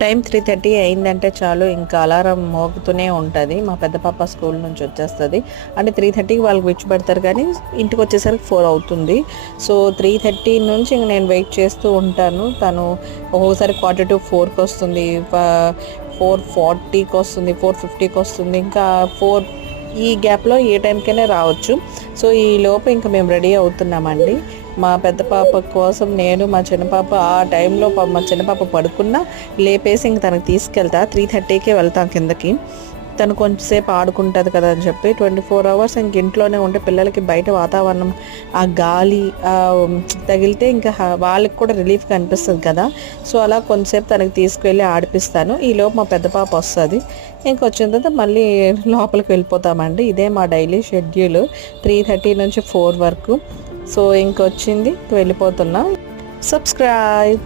Time 3:30 అయిందంటే చాలు ఇంకా అలారం మోగుతూనే ఉంటుంది. మా పెద్ద పాప స్కూల్ నుంచి వచ్చేస్తుంది. అంటే 3:30కి వాళ్ళకి విడిచిపెడతారు కానీ ఇంటికి వచ్చేసరికి 4 అవుతుంది. సో 3:30 నుంచి ఇంక నేను వెయిట్ చేస్తూ ఉంటాను. తను ఒక్కొక్కసారి 3:45కి వస్తుంది, 4:40కి వస్తుంది, 4:50కి వస్తుంది, ఇంకా 4 ఈ గ్యాప్లో ఏ టైంకైనా రావచ్చు. సో ఈ లోపు ఇంకా మేము రెడీ అవుతున్నామండి. మా పెద్ద పాప కోసం నేను మా చిన్న పాప ఆ టైంలో మా చిన్న పాప పడుకున్నా లేపేసి ఇంక తనకి తీసుకెళ్తా. 3:30కే వెళ్తాం కిందకి. తను కొంచెంసేపు ఆడుకుంటుంది కదా అని చెప్పి 24 అవర్స్ ఇంక ఇంట్లోనే ఉంటే పిల్లలకి బయట వాతావరణం ఆ గాలి తగిలితే ఇంకా వాళ్ళకి కూడా రిలీఫ్గా అనిపిస్తుంది కదా. సో అలా కొంతసేపు తనకి తీసుకువెళ్ళి ఆడిపిస్తాను. ఈలోపు మా పెద్ద పాప వస్తుంది. ఇంకొచ్చిన తర్వాత మళ్ళీ లోపలికి వెళ్ళిపోతామండి. ఇదే మా డైలీ షెడ్యూల్ 3:30 నుంచి 4 వరకు. సో ఇంకొచ్చింది వెళ్ళిపోతున్నా. సబ్స్క్రైబ్.